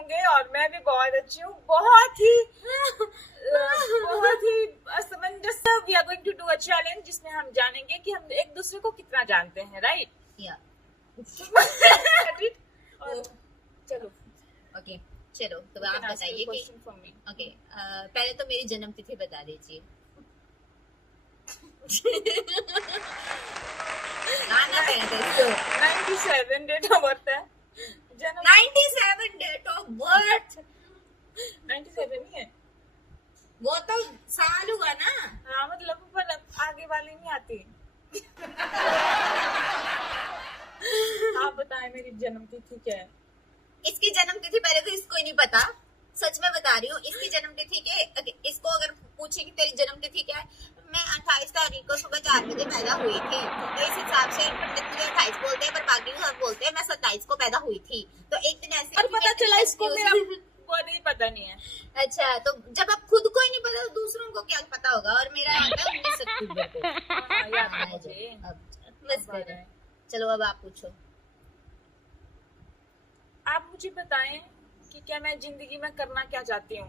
होंगे और मैं भी बहुत अच्छी हूँ, बहुत ही असमंजस। We are going to do a challenge जिसमें हम जानेंगे कि हम एक दूसरे को कितना जानते हैं, राइट? या चलो ओके, चलो तो आप बताइए कि ओके, पहले तो मेरी जन्म तिथि बता दीजिए। गाना कहते हैं 97 डेट ऑफ बर्थ है। 97 डेट ऑफ बर्थ। 97 ही है वो तो साल हुआ ना। हाँ, मतलब आगे वाली नहीं आती। आप बताएं मेरी जन्म तिथि क्या है? इसकी जन्म तिथि पहले तो इसको ही नहीं पता, सच में बता रही हूँ। इसकी जन्म तिथि के इसको अगर पूछे कि तेरी जन्म तिथि क्या है, मैं 28 तारीख को सुबह 4 बजे पैदा हुई थी, तो इस हिसाब से पंडित मुझे 28 बोलते हैं, पर बाकी सब बोलते हैं मैं 27 को पैदा हुई थी। तो एक दिन ऐसे पता चला इसको मेरा वो नहीं पता नहीं है। अच्छा, तो जब आप खुद को ही नहीं पता तो दूसरों को क्या पता होगा। और मेरा आता है 19 अक्टूबर को। बस कर, चलो अब आप पूछो। आप मुझे बताएं कि क्या मैं जिंदगी में करना क्या चाहती हूँ?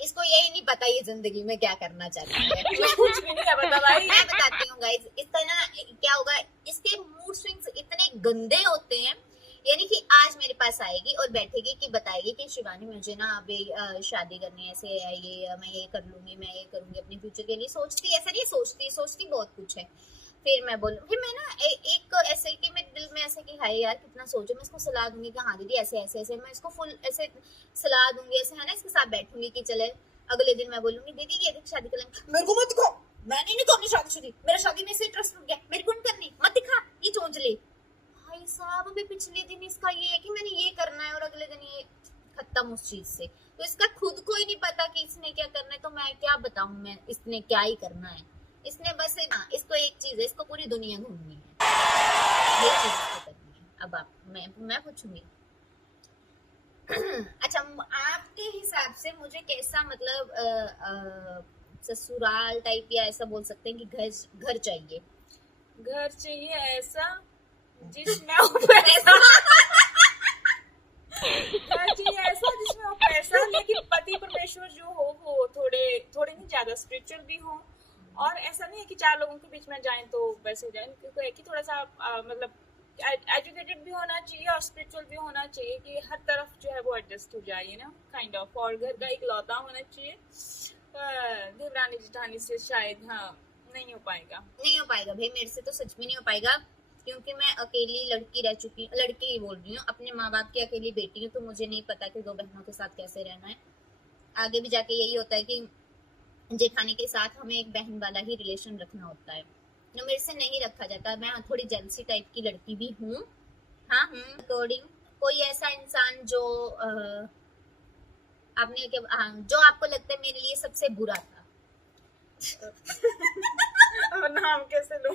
इसको यही नहीं पता ये जिंदगी में क्या करना चाहती है। कुछ भी नहीं पता भाई। मैं बताती हूँ गाइस, इसका ना क्या होगा, इसके मूड स्विंग्स इतने गंदे होते हैं। यानी कि आज मेरे पास आएगी और बैठेगी कि बताएगी कि शिवानी मुझे ना अभी शादी करनी है, ऐसे ये मैं ये कर लूंगी, मैं ये करूंगी अपने फ्यूचर के लिए। सोचती ऐसा नहीं, सोचती बहुत कुछ है। फिर मैं बोलूँ, फिर मैं ना एक ऐसे कि मेरे दिल में ऐसे कि हाय यार कितना सोचो, मैं इसको सलाह दूंगी कि हाँ दीदी ऐसे ऐसे ऐसे, मैं इसको फुल ऐसे सलाह दूंगी, ऐसे है ना, इसके साथ बैठूंगी कि चले। अगले दिन मैं बोलूंगी दीदी ये देख शादी कर लेंगे, मेरे को मत दिखा, मैंने नहीं करनी शादी, मेरा शादी में से इंटरेस्ट उठ गया, मेरे को नहीं करनी, मत दिखा, ये चोंच ले। भाई साहब अभी पिछले दिन इसका ये है कि मैंने ये करना है और अगले दिन ये खत्म उस चीज से। तो इसका खुद को ही नहीं पता कि इसने क्या करना है, तो मैं क्या बताऊं मैं इसने क्या ही करना है। इसने बस इसको एक चीज है, इसको पूरी दुनिया घूमनी है, ये चीज इसको करनी है। अब आप मैं पूछूंगी। अच्छा, आपके हिसाब से मुझे कैसा मतलब ससुराल टाइप या ऐसा बोल सकते हैं कि घर चाहिए? घर चाहिए ऐसा जिसमें पैसा घर चाहिए ऐसा जिसमें हो पैसा, लेकिन पति परमेश्वर जो हो वो थोड़े नहीं ज्यादा स्पिरिचुअल भी हो। और ऐसा नहीं है कि 4 लोगों के बीच में जाएं तो वैसे जाएं, क्योंकि कि थोड़ा सा मतलब एजुकेटेड भी होना चाहिए और स्पिरिचुअल भी होना चाहिए कि हर तरफ जो है वो एडजस्ट हो जाए ना, काइंड ऑफ। और घर का एक लौता होना चाहिए। देवरानी जेठानी से शायद नहीं हो पाएगा भाई, मेरे से तो सच में नहीं हो पाएगा, क्योंकि मैं अकेली लड़की बोल रही हूँ, अपने माँ बाप की अकेली बेटी हूँ। तो मुझे नहीं पता कि 2 बहनों के साथ कैसे रहना है। आगे भी जाके यही होता है कि जेठानी के साथ हमें एक बहन वाला ही रिलेशन रखना होता है, जो मेरे से नहीं रखा जाता। मैं थोड़ी जेलसी टाइप की लड़की भी हूँ। हाँ, अकॉर्डिंग कोई ऐसा इंसान जो जो आपको लगता है मेरे लिए सबसे बुरा था। नाम कैसे लूं?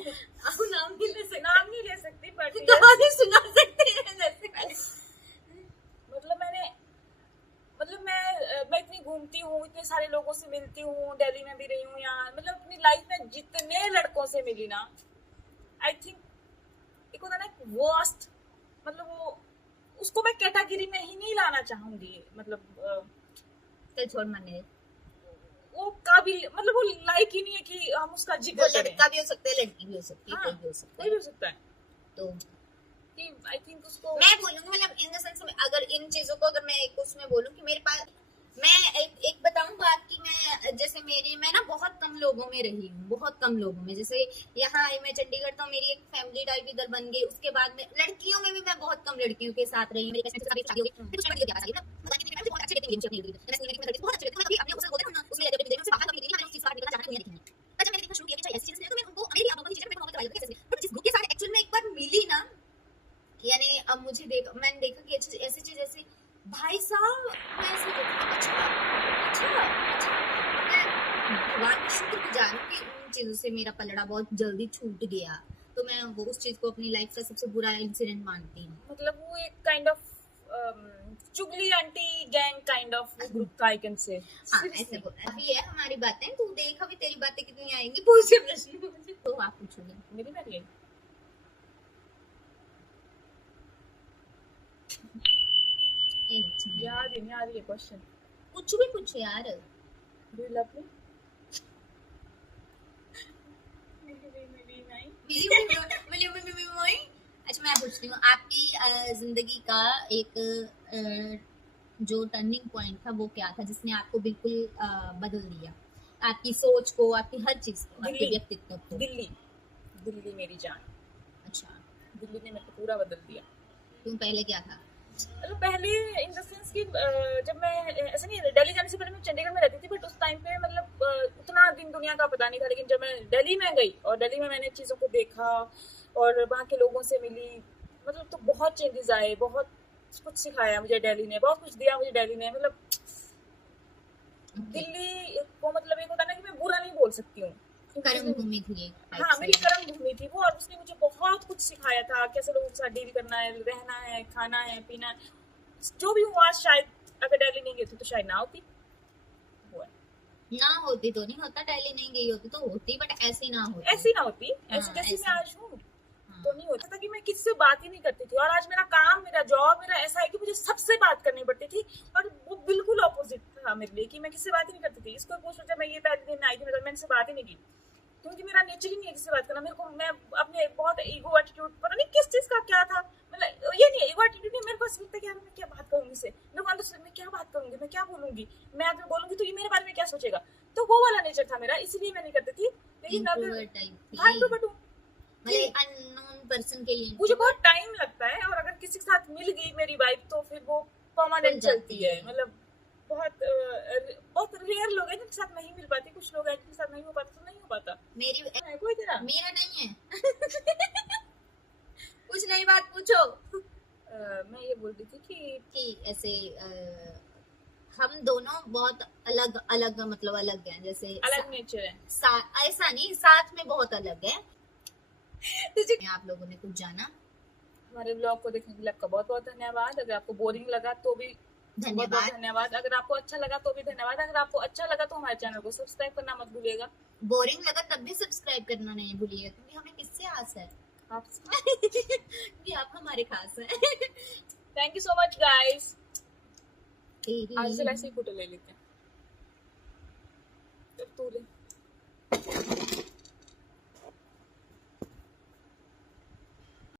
नाम नहीं ले सकती बट कहानी सुना सकते हैं जैसे। मतलब मैं इतनी घूमती हूँ, इतने सारे लोगों से मिलती हूँ, दिल्ली में भी रही हूँ, यहाँ मतलब अपनी लाइफ में जितने लड़कों से मिली ना, आई थिंक एक होता ना वर्स्ट, मतलब वो उसको मैं कैटेगरी में ही नहीं लाना चाहूंगी। मतलब छोड़ मने वो काबिल, मतलब वो लाइक ही नहीं है कि हम उसका जिक्र करें। लड़का भी हो सकता है, लड़की भी हो सकती है, हाँ, कोई भी हो सकता है। तो आई थिंक उसको मैं बोलूंगी, मतलब इन द सेंस में अगर इन चीजों को अगर मैं एक उसमें बोलूं कि मेरे पास, मैं एक बताऊं बात कि मैं जैसे मैं ना बहुत कम लोगों में रही हूँ, बहुत कम लोगों में। जैसे यहाँ आई मैं चंडीगढ़, तो मेरी एक फैमिली टाइप इधर बन गई। उसके बाद में लड़कियों में भी मैं बहुत कम लड़कियों के साथ रही। एक बार मिली ना, यानी अब मैंने देखा कि ऐसी चीज ऐसी, भाई साहब मैं ऐसे अच्छा मैं भगवान का शुक्रगुजार हूँ कि उन चीजों से मेरा पलड़ा बहुत जल्दी छूट गया। तो मैं वो उस चीज को अपनी लाइफ का सबसे बुरा इंसिडेंट मानती हूँ। मतलब वो एक काइंड ऑफ चुगली aunty gang kind of group का आई कैन से। हाँ, ऐसे अभी है हमारी बातें, तू देख अभी तेरी बातें कितनी आएंगी। पूछे प्रश्न तो आप पूछोगे। मेरी बारी है। कुछ नहीं, याद ही नहीं आ रही है क्वेश्चन। कुछ भी पूछ यार। Do you love me? अच्छा मैं पूछती हूँ, आपकी जिंदगी का एक जो टर्निंग पॉइंट था वो क्या था जिसने आपको बिल्कुल बदल दिया, आपकी सोच को, आपकी हर चीज को, आपके दिल्ली। व्यक्तित्व को? दिल्ली, दिल्ली मेरी जान। अच्छा, दिल्ली ने मेरे को पूरा बदल दिया। क्यों, पहले क्या था? मतलब पहले इन द सेंस कि जब मैं ऐसा नहीं, दिल्ली जाने से पहले मैं चंडीगढ़ में रहती थी, बट उस टाइम पे मतलब उतना दिन दुनिया का पता नहीं था। लेकिन जब मैं दिल्ली में गई और दिल्ली में मैंने चीज़ों को देखा और वहाँ के लोगों से मिली, मतलब तो बहुत चेंजेस आए, बहुत कुछ सिखाया मुझे दिल्ली ने, बहुत कुछ दिया मुझे दिल्ली ने। मतलब दिल्ली को मतलब एक होता है ना कि मैं बुरा नहीं बोल सकती हूँ, कर्म भूमि थी एक type हाँ से। मेरी कर्म भूमि थी वो, और उसने मुझे बहुत कुछ सिखाया था, कैसे लोगों के साथ डील करना है, रहना है, खाना है, पीना है। जो भी हुआ शायद अगर दिल्ली नहीं गई थी तो शायद ना होती। वो है। ना होती तो नहीं होता, दिल्ली नहीं गई होती तो होती, बट ऐसी ना होती। ऐसी ना होती, ऐसी हाँ, जैसी ऐसी। मैं आज हूँ हाँ। तो नहीं होता था कि मैं किसी से बात ही नहीं करती थी। और आज मेरा काम, मेरा जॉब, मेरा ऐसा है कि मुझे सबसे बात करनी पड़ती थी, और वो बिल्कुल ऑपोजिट था मेरे लिए कि मैं किसी से बात ही नहीं करती थी। इसको पूछ, जब मैं ये पहले दिन आई थी मैंने इनसे बात ही नहीं की, क्योंकि मेरा नेचर ही नहीं है किसी से बात करना। मेरे को, मैं अपने बहुत ईगो एटीट्यूड, पता नहीं किस चीज का क्या था, मतलब ये नहीं ईगो एटीट्यूड नहीं, मेरे को ऐसा लगता है कि यार मैं क्या बात करूंगी इससे, मेरे को अंदर से मैं क्या बात करूंगी, मैं क्या बोलूंगी, मैं आज बोलूंगी तो ये मेरे बारे में क्या सोचेगा। तो वो वाला नेचर था मेरा, इसलिए मैं नहीं करती थी। लेकिन अब Introvert type थी। हाँ इंट्रोवर्ट हूँ, मतलब अननोन पर्सन के लिए मुझे बहुत टाइम लगता है, और अगर किसी के साथ मिल गई मेरी वाइफ तो फिर वो परमानेंट खुल जाती चलती है। है। मतलब बहुत रेयर लोग हैं जिनके साथ नहीं मिल पाती, कुछ लोग हैं जिनके साथ नहीं हो पाता तो नहीं हो पाता। मेरी है कोई तेरा? मेरा नहीं है। कुछ नई बात पूछो। मैं ये बोल रही थी कि ऐसे हम दोनों बहुत अलग अलग, मतलब अलग हैं, जैसे अलग नेचर है। ऐसा नहीं, साथ में बहुत अलग है। आप लोगों ने कुछ जाना, हमारे ब्लॉग को देखने के लिए आपका बहुत बहुत धन्यवाद। अगर आपको बोरिंग लगा तो भी बहुत बहुत धन्यवाद। अगर आपको अच्छा लगा तो भी धन्यवाद। अगर आपको अच्छा लगा तो हमारे चैनल को सब्सक्राइब करना मत भूलिएगा। बोरिंग लगा तब भी सब्सक्राइब करना नहीं भूलिएगा, क्योंकि हमें किससे आस है? आपसे। कि आप हमारे खास हैं। Thank you so much guys. आज से ऐसे ही फोटो ले लेते हैं। तू ले।